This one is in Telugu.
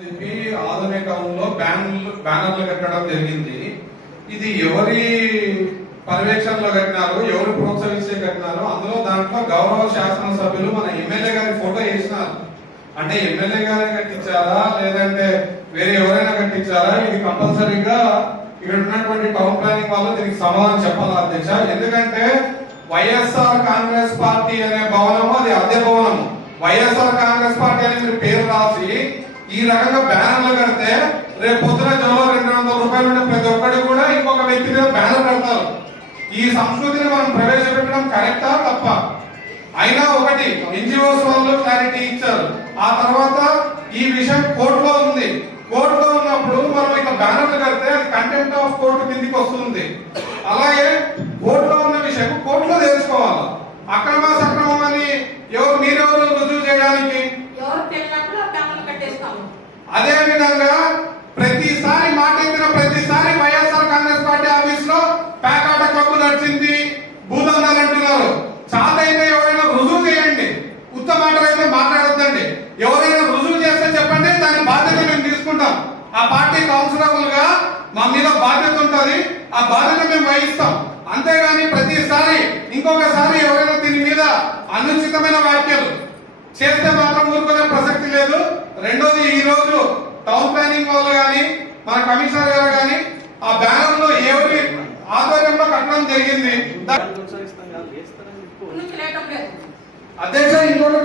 చెప్పి కాలంలో బ్యానర్లు బ్యానర్లు కట్టడం జరిగింది. ఇది ఎవరి పర్యవేక్షణలో కట్టినారు ఎవరు ప్రోత్సహిస్తే కట్టినారు అందులో దాంట్లో గౌరవ శాసనసభ్యులు మన ఎమ్మెల్యే గారి ఫోటో వేసినారు. అంటే ఎమ్మెల్యే గారే కట్టించారా లేదంటే వేరే ఎవరైనా కట్టించారా ఇది కంపల్సరీగా ఇక్కడ ఉన్నటువంటి టౌన్ ప్లానింగ్ వాళ్ళు దీనికి సమాధానం చెప్పాలి అధ్యక్ష? ఎందుకంటే వైఎస్ఆర్ కాంగ్రెస్ పార్టీ అనే భవనము అది అదే భవనము. వైఎస్ఆర్ కాంగ్రెస్ పార్టీ అని మీరు పేరు రాసి ఈ రకంగా బ్యానర్లు కడితే రేపు పొద్దున జనంలో రెండు వందల రూపాయలు ఉండే ప్రతి ఒక్కటి కూడా ఇంకొక వ్యక్తి మీద బ్యానర్ కడతారు. ఈ సంస్కృతిని మనం ప్రవేశపెట్టడం కరెక్టా తప్ప? అయినా ఒకటి ఎన్జిఓస్ వాళ్ళు క్లారిటీ ఇచ్చారు. ఆ తర్వాత ఈ విషయం కోర్టులో ఉంది. కోర్టు ఉన్నప్పుడు మనం ఇక బ్యానర్లు కడితే అది కంటెంప్ట్ ఆఫ్ కోర్టు కిందికి వస్తుంది అలాగే కోర్టులో ఉన్న విషయం కోర్టులో తెలుసుకోవాలి అక్రమ సక్రమం అని ఎవరు మీరెవరు రుజువు చేయడానికి ఎవరు తెలియనప్పుడు ఆ ప్యానల్ కట్టేస్తాము అదే విధంగా ప్రతిసారి మాట ఇచ్చిన ప్రతిసారి వైఎస్ఆర్ కాంగ్రెస్ పార్టీ ఆఫీస్లో పేకాట కప్పు నడిచింది. భూదందాలు అంటున్నారు. చాలా అయితే ఎవరైనా రుజువు చేయండి. ఉత్త మాటలు అయితే మాట్లాడొద్దండి. ఎవరైనా రుజువు చేస్తే చెప్పండి దాని బాధ్యత మేము తీసుకుంటాం. ఆ పార్టీ కౌన్సిలర్లు గా మా మీద బాధ్యత ఉంటుంది. ఆ బాధ్యత మేము వహిస్తాం. అంతేగాని ప్రతిసారి ఇంకొకసారి ఎవరైనా దీని మీద అనుచితమైన వ్యాఖ్యలు చేస్తే మాత్రం ఊరుకునే ప్రసక్తి లేదు. ఈ రోజు టౌన్ ప్లానింగ్ వాళ్ళు కానీ మన కమిషనర్ గారు కానీ ఆ బ్యానర్లో ఎవరి ఆధ్వర్యంలో కట్టడం జరిగింది. అధ్యక్ష ఇంకోటి